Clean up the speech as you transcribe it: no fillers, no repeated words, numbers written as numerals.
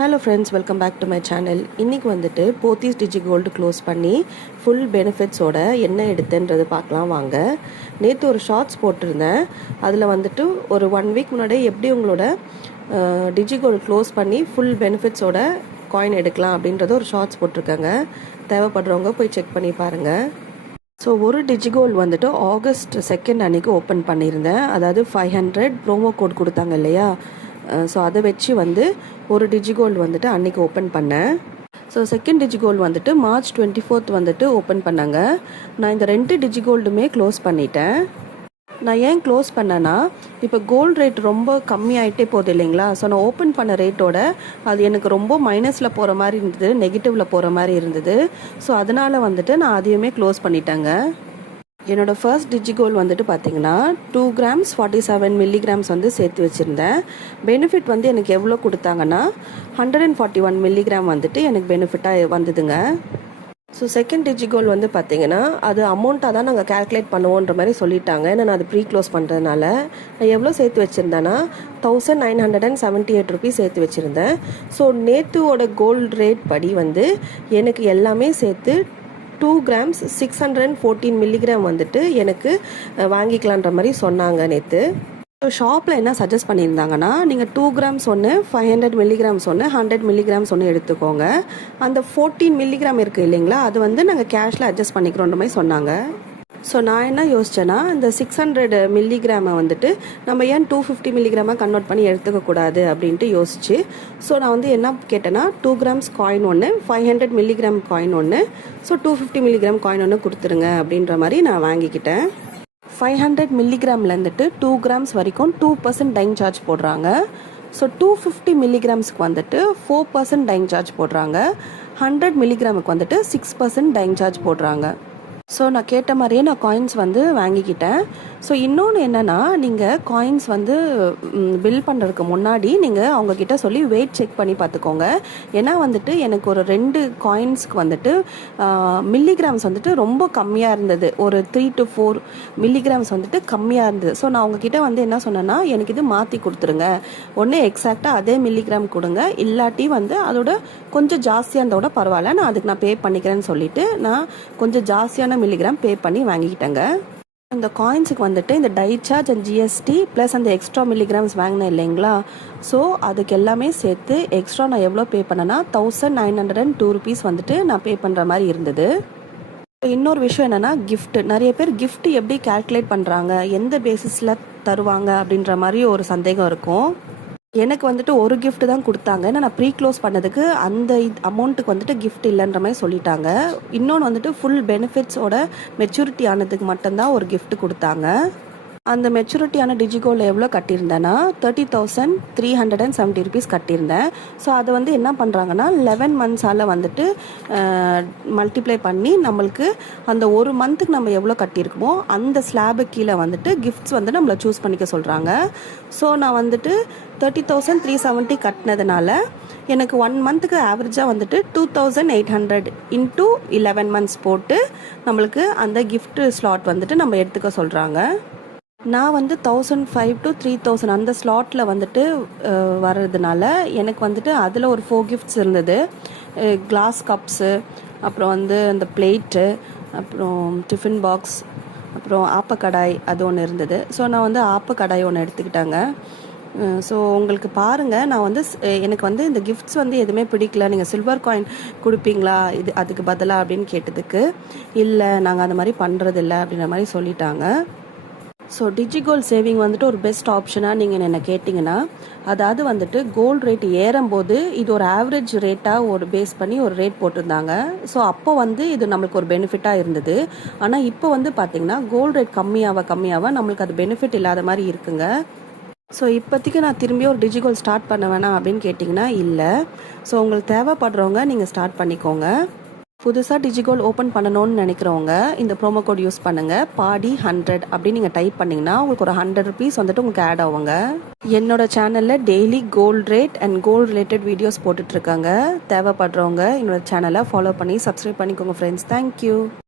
Hello friends, welcome back to my channel. இன்றைக்கி வந்துட்டு Pothys digi gold close பண்ணி full பெனிஃபிட்ஸோட என்ன எடுத்தேன்றது பார்க்கலாம் வாங்க. நேற்று ஒரு ஷார்ட்ஸ் போட்டிருந்தேன். அதில் வந்துட்டு ஒரு 1 வீக் முன்னாடி எப்படி உங்களோட டிஜி கோல்டு க்ளோஸ் பண்ணி ஃபுல் பெனிஃபிட்ஸோட காயின் எடுக்கலாம் அப்படின்றத ஒரு ஷார்ட்ஸ் போட்டிருக்காங்க. தேவைப்படுறவங்க போய் செக் பண்ணி பாருங்கள். ஸோ ஒரு டிஜிகோல்டு வந்துட்டு August 2 அன்றைக்கி ஓப்பன் பண்ணியிருந்தேன். அதாவது 500 ப்ரோமோ கோட் கொடுத்தாங்க இல்லையா, ஸோ அதை வச்சு வந்து ஒரு டிஜிகோல்டு வந்துட்டு அன்றைக்கி ஓப்பன் பண்ணேன். ஸோ செகண்ட் டிஜிகோல்டு வந்துட்டு March 24 வந்துட்டு ஓப்பன் பண்ணாங்க. நான் இந்த 2 டிஜிகோல்டுமே க்ளோஸ் பண்ணிட்டேன். நான் ஏன் க்ளோஸ் பண்ணேன்னா, இப்போ கோல்டு ரேட் ரொம்ப கம்மியாயிட்டே போகுது இல்லைங்களா. ஸோ நான் ஓப்பன் பண்ண ரேட்டோட அது எனக்கு ரொம்ப மைனஸில் போகிற மாதிரி இருந்தது, நெகட்டிவில் போகிற மாதிரி இருந்தது. ஸோ அதனால் வந்துட்டு நான் அதையுமே க்ளோஸ் பண்ணிட்டேங்க. என்னோடய ஃபர்ஸ்ட் டிஜிகோல்டு வந்துட்டு பார்த்திங்கன்னா 2 grams 47 milligrams வந்து சேர்த்து வச்சுருந்தேன். பெனிஃபிட் வந்து எனக்கு எவ்வளோ கொடுத்தாங்கன்னா 141 milligram வந்துட்டு எனக்கு பெனிஃபிட்டாக வந்ததுங்க. ஸோ செகண்ட் டிஜிகோல்டு வந்து பார்த்திங்கன்னா அது அமௌண்ட்டாக தான் நாங்கள் கேல்குலேட் பண்ணுவோன்ற மாதிரி சொல்லிட்டாங்க. ஏன்னா நான் அது ப்ரீ க்ளோஸ் பண்ணுறதுனால நான் எவ்வளோ சேர்த்து வச்சுருந்தேன்னா 1978 rupees சேர்த்து வச்சுருந்தேன். ஸோ நேற்றுவோட கோல்டு ரேட் படி வந்து எனக்கு எல்லாமே சேர்த்து 2 grams 614 milligram வந்துட்டு எனக்கு வாங்கிக்கலான்ற மாதிரி சொன்னாங்க நேற்று. ஸோ ஷாப்பில் என்ன சஜஸ்ட் பண்ணியிருந்தாங்கன்னா, நீங்கள் 2 grams ஒன்று, 500 milligrams ஒன்று, 100 milligrams ஒன்று எடுத்துக்கோங்க. அந்த 14 milligram இருக்குது இல்லைங்களா, அது வந்து நாங்கள் கேஷில் அட்ஜஸ்ட் பண்ணிக்கிறோன்ற மாதிரி சொன்னாங்க. ஸோ நான் என்ன யோசித்தேன்னா, இந்த 600 milligram வந்துட்டு நம்ம ஏன் 250 milligram கன்வெர்ட் பண்ணி எடுத்துக்கக்கூடாது அப்படின்ட்டு யோசிச்சு, ஸோ நான் வந்து என்ன கேட்டேன்னா 2 grams காயின் ஒன்று, 500 milligram காயின் ஒன்று, ஸோ 250 milligram காயின் ஒன்று கொடுத்துருங்க அப்படின்ற மாதிரி நான் வாங்கிக்கிட்டேன். 500 milligramலேருந்துட்டு 2 grams வரைக்கும் 2% டைங் சார்ஜ் போடுறாங்க. ஸோ 250 milligramஸ்க்கு வந்துட்டு 4% டைங் சார்ஜ் போடுறாங்க. 100 milligramக்கு வந்துட்டு 6% டைங் சார்ஜ் போடுறாங்க. ஸோ நான் கேட்ட மாதிரியே நான் காயின்ஸ் வந்து வாங்கிக்கிட்டேன். ஸோ இன்னொன்று என்னென்னா, நீங்கள் காயின்ஸ் வந்து பில் பண்ணுறதுக்கு முன்னாடி நீங்கள் அவங்கக்கிட்ட சொல்லி வெயிட் செக் பண்ணி பார்த்துக்கோங்க. ஏன்னா வந்துட்டு எனக்கு ஒரு 2 காயின்ஸ்க்கு வந்துட்டு மில்லிகிராம்ஸ் வந்துட்டு ரொம்ப கம்மியாக இருந்தது. ஒரு 3 to 4 milligrams வந்துட்டு கம்மியாக இருந்தது. ஸோ நான் அவங்கக்கிட்ட வந்து என்ன சொன்னேன்னா, எனக்கு இது மாற்றி கொடுத்துருங்க. ஒன்று எக்ஸாக்டாக அதே மில்லிகிராம் கொடுங்க, இல்லாட்டி வந்து அதோட கொஞ்சம் ஜாஸ்தியாக இருந்தோட பரவாயில்ல, நான் அதுக்கு நான் பே பண்ணிக்கிறேன்னு சொல்லிவிட்டு நான் கொஞ்சம் ஜாஸ்தியான மில்லிகிராம் பே பண்ணி வாங்கிக்கிட்டேங்க. இந்த காயின்ஸுக்கு வந்துட்டு இந்த die charge and GST plus அந்த எக்ஸ்ட்ரா மில்லிகிராம்ஸ் வாங்கினேன் இல்லைங்களா. ஸோ அதுக்கு எல்லாமே சேர்த்து எக்ஸ்ட்ரா நான் எவ்வளோ பே பண்ணேன்னா 1902 rupees வந்துட்டு நான் பே பண்ணுற மாதிரி இருந்தது. இன்னொரு விஷயம் என்னென்னா, கிஃப்ட். நிறைய பேர் கிஃப்ட் எப்படி கால்குலேட் பண்ணுறாங்க, எந்த பேசிஸில் தருவாங்க அப்படின்ற மாதிரி ஒரு சந்தேகம் இருக்கும். எனக்கு வந்துட்டு ஒரு கிஃப்ட் தான் கொடுத்தாங்க. ஏன்னா நான் ப்ரீ க்ளோஸ் பண்ணதுக்கு அந்த அமௌண்ட்டுக்கு வந்துட்டு கிஃப்ட் இல்லைன்ற மாதிரி சொல்லிட்டாங்க. இன்னொன்று வந்துட்டு ஃபுல் பெனிஃபிட்ஸோட மெச்சூரிட்டி ஆனதுக்கு மட்டும்தான் ஒரு கிஃப்ட் கொடுத்தாங்க. அந்த மெச்சூரிட்டியான டிஜிகோல்டு எவ்வளோ கட்டியிருந்தேன்னா 30,370 rupees கட்டியிருந்தேன். ஸோ அதை வந்து என்ன பண்ணுறாங்கன்னா 11 months வந்துட்டு மல்டிப்ளை பண்ணி நம்மளுக்கு அந்த ஒரு மந்த்துக்கு நம்ம எவ்வளோ கட்டியிருக்கோமோ அந்த ஸ்லாபு கீழே வந்துட்டு கிஃப்ட்ஸ் வந்து நம்மளை சூஸ் பண்ணிக்க சொல்கிறாங்க. ஸோ நான் வந்துட்டு 30,370 கட்டினதுனால எனக்கு 1 monthக்கு ஆவரேஜாக வந்துட்டு 2,800 into 11 months போட்டு நம்மளுக்கு அந்த கிஃப்ட் ஸ்லாட் வந்துட்டு நம்ம எடுத்துக்க சொல்கிறாங்க. நான் வந்து 1,500 to 3,000 அந்த ஸ்லாட்டில் வந்துட்டு வர்றதுனால எனக்கு வந்துட்டு அதில் ஒரு 4 gifts இருந்தது. கிளாஸ் கப்ஸு, அப்புறம் வந்து அந்த பிளேட்டு, அப்புறம் டிஃபன் பாக்ஸ், அப்புறம் ஆப்பக்கடாய் அது ஒன்று இருந்தது. ஸோ நான் வந்து ஆப்பக்கடாய் ஒன்று எடுத்துக்கிட்டாங்க. ஸோ உங்களுக்கு பாருங்கள், நான் வந்து எனக்கு வந்து இந்த கிஃப்ட்ஸ் வந்து எதுவுமே பிடிக்கல, நீங்கள் சில்வர் காயின் கொடுப்பீங்களா இது அதுக்கு பதிலாக அப்படின்னு கேட்டதுக்கு, இல்லை நாங்கள் அந்த மாதிரி பண்ணுறதில்ல அப்படின்ற மாதிரி சொல்லிட்டாங்க. ஸோ டிஜிகோல்டு சேவிங் வந்துட்டு ஒரு பெஸ்ட் ஆப்ஷனாக நீங்கள் என்ன கேட்டிங்கன்னா, அதாவது வந்துட்டு கோல்டு ரேட் ஏறும்போது இது ஒரு ஆவரேஜ் ரேட்டாக ஒரு பேஸ் பண்ணி ஒரு ரேட் போட்டிருந்தாங்க. ஸோ அப்போ வந்து இது நம்மளுக்கு ஒரு பெனிஃபிட்டாக இருந்தது. ஆனால் இப்போ வந்து பார்த்திங்கன்னா கோல்டு ரேட் கம்மியாக நம்மளுக்கு அது பெனிஃபிட் இல்லாத மாதிரி இருக்குங்க. ஸோ இப்போதைக்கு நான் திரும்பி ஒரு டிஜிகோல்டு ஸ்டார்ட் பண்ண வேணாம் அப்படின்னு கேட்டிங்கன்னா இல்லை. ஸோ உங்களுக்கு தேவைப்படுறவங்க நீங்கள் ஸ்டார்ட் பண்ணிக்கோங்க. புதுசாக டிஜிகோல்டு ஓப்பன் பண்ணணும்னு நினைக்கிறவங்க இந்த ப்ரோமோ கோட் யூஸ் பண்ணுங்கள். பாடி 100 அப்படின்னு நீங்கள் டைப் பண்ணிங்கன்னா உங்களுக்கு ஒரு 100 rupees வந்துட்டு உங்களுக்கு ஆட் ஆகுங்க. என்னோட சேனலில் daily gold rate and gold related videos போட்டுட்ருக்காங்க. தேவைப்படுறவங்க என்னோட சேனலை ஃபாலோ பண்ணி சப்ஸ்கிரைப் பண்ணிக்கோங்க ஃப்ரெண்ட்ஸ். தேங்க்யூ.